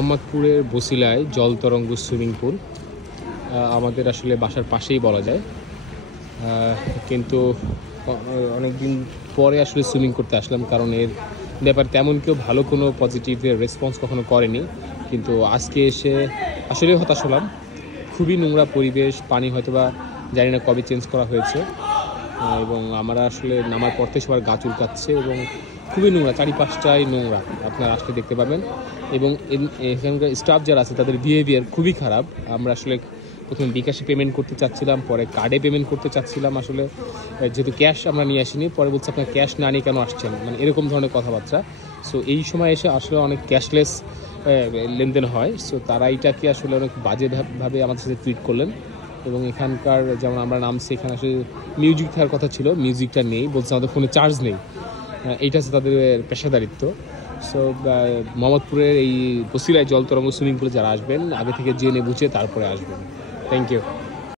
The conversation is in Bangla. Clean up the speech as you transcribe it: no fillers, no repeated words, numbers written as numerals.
মোহাম্মদপুরের বসিলায় জল তরঙ্গ সুইমিং পুল আমাদের আসলে বাসার পাশেই বলা যায়, কিন্তু অনেক দিন পরে আসলে সুইমিং করতে আসলাম, কারণ এর ব্যাপারে তেমন কেউ ভালো কোনো পজিটিভ রেসপন্স কখনো করেনি। কিন্তু আজকে এসে আসলে হতাশ হলাম। খুবই নোংরা পরিবেশ, পানি হয়তোবা জানি না কবে চেঞ্জ করা হয়েছে, এবং আমরা আসলে নামার পর থেকে সবার গা চুলকাচ্ছে এবং খুবই নোংরা, চারিপাশটাই নোংরা, আপনারা আসলে দেখতে পাবেন। এবং এখানকার স্টাফ যারা আছে তাদের বিহেভিয়ার খুবই খারাপ। আমরা আসলে প্রথমে বিকাশে পেমেন্ট করতে চাচ্ছিলাম, পরে কার্ডে পেমেন্ট করতে চাচ্ছিলাম, আসলে যেহেতু ক্যাশ আমরা নিয়ে আসিনি, পরে বলছে আপনার ক্যাশ না নিয়ে কেন আসছেন, মানে এরকম ধরনের কথাবার্তা। সো এই সময় এসে আসলে অনেক ক্যাশলেস লেনদেন হয়। সো তারা এইটাকে আসলে অনেক বাজেভাবে আমাদের সাথে ট্রিট করলেন। এবং এখানকার যেমন আমরা নামছি, এখানে আসলে মিউজিক থাকার কথা ছিল, মিউজিকটা নেই, বলছে আমাদের ফোনে চার্জ নেই। এইটা হচ্ছে তাদের পেশাদারিত্ব। সো মোহাম্মদপুরের এই বসিলায় জল তরঙ্গ সুইমিং পুলে যারা আসবেন, আগে থেকে জেনে বুঝে তারপরে আসবেন। Thank you.